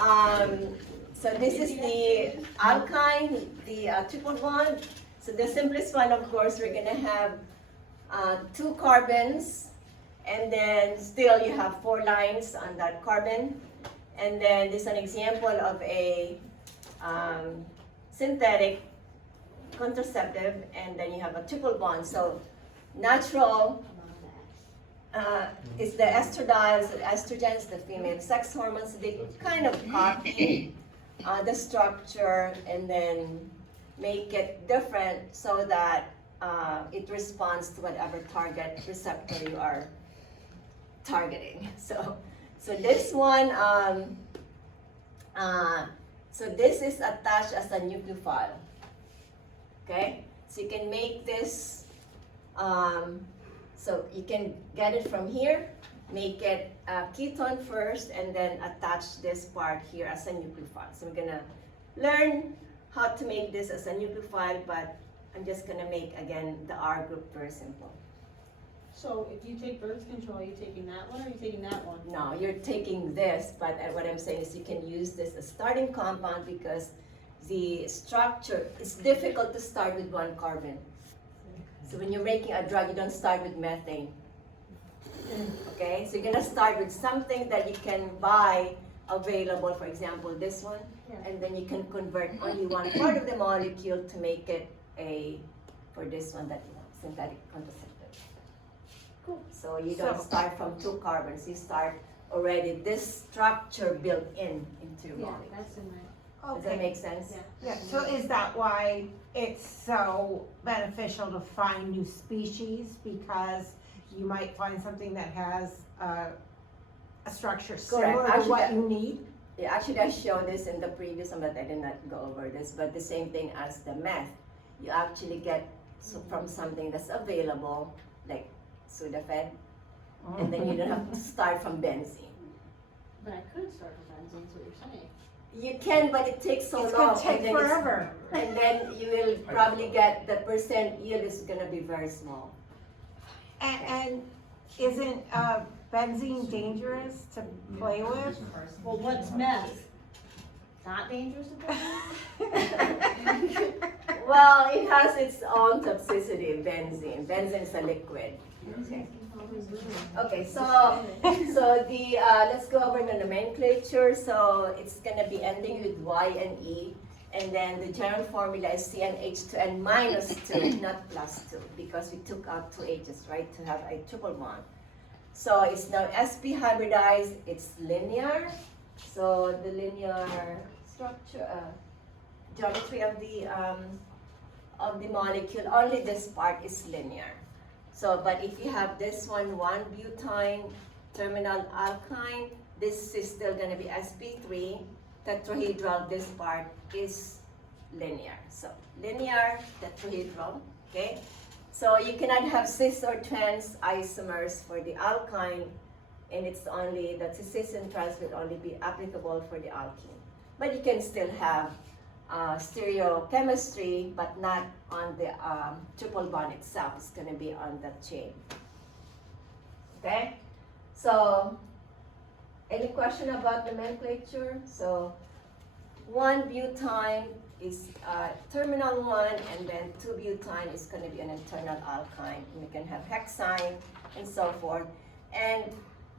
So this is the alkyne, the triple bond. So the simplest one, of course, we're gonna have 2 carbons, and then still you have 4 lines on that carbon. And then this is an example of a synthetic contraceptive, and then you have a triple bond. So natural is the estradiol, the estrogens, the female sex hormones. They kind of copy the structure and then make it different so that it responds to whatever target receptor you are targeting. So this one, so this is attached as a nucleophile. Okay, so you can make this. So you can get it from here, make it a ketone first, and then attach this part here as a nucleophile. So we're gonna learn how to make this as a nucleophile, but I'm just gonna make, again, the R group very simple. So if you take birth control, are you taking that one or are you taking that one? No, you're taking this, but what I'm saying is you can use this as starting compound because the structure, it's difficult to start with 1 carbon. So when you're making a drug, you don't start with methane. Okay, so you're gonna start with something that you can buy available, for example, this one, and then you can convert only 1 part of the molecule to make it for this one that you want, synthetic contraceptive. Cool. So you don't start from 2 carbons, you start already this structure built into your molecule. That's in there. Does that make sense? Yeah, so is that why it's so beneficial to find new species? Because you might find something that has a structure similar to Actually, what you need? Yeah, actually I showed this in the previous one, but I did not go over this, but the same thing as the meth. You actually get from something that's available, like Sudafed, and then you don't have to start from benzene. But I could start with benzene, is what you're saying. You can, but it takes so It's long. gonna take and then forever. And then you will probably get, the percent yield is gonna be very small. And isn't benzene dangerous to play with? Well, what's meth? Not dangerous to play Well, it has its own toxicity, benzene. Benzene is a liquid. Okay, so the let's go over the nomenclature. So it's gonna be ending with Y and E, and then the general formula is CnH2n minus 2, not plus 2, because we took out 2 H's, right, to have a triple bond. So it's now sp hybridized. It's linear. So the linear structure, geometry of the molecule, only this part is linear. So, but if you have this one, 1-butyne terminal alkyne, this is still going to be sp3 tetrahedral. This part is linear. So, linear tetrahedral, okay? So, you cannot have cis or trans isomers for the alkyne, and it's only that cis and trans will only be applicable for the alkene. But you can still have stereochemistry, but not on the triple bond itself. It's going to be on the chain. Okay? So, any question about nomenclature? So, 1-butyne is terminal 1, and then 2-butyne is going to be an internal alkyne. And we can have hexyne and so forth. And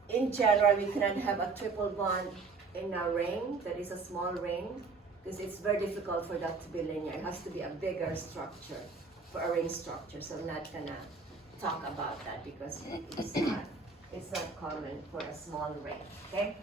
in general, we cannot have a triple bond in a ring that is a small ring, because it's very difficult for that to be linear. It has to be a bigger structure for a ring structure. So I'm not gonna talk about that because it's not common for a small ring. Okay.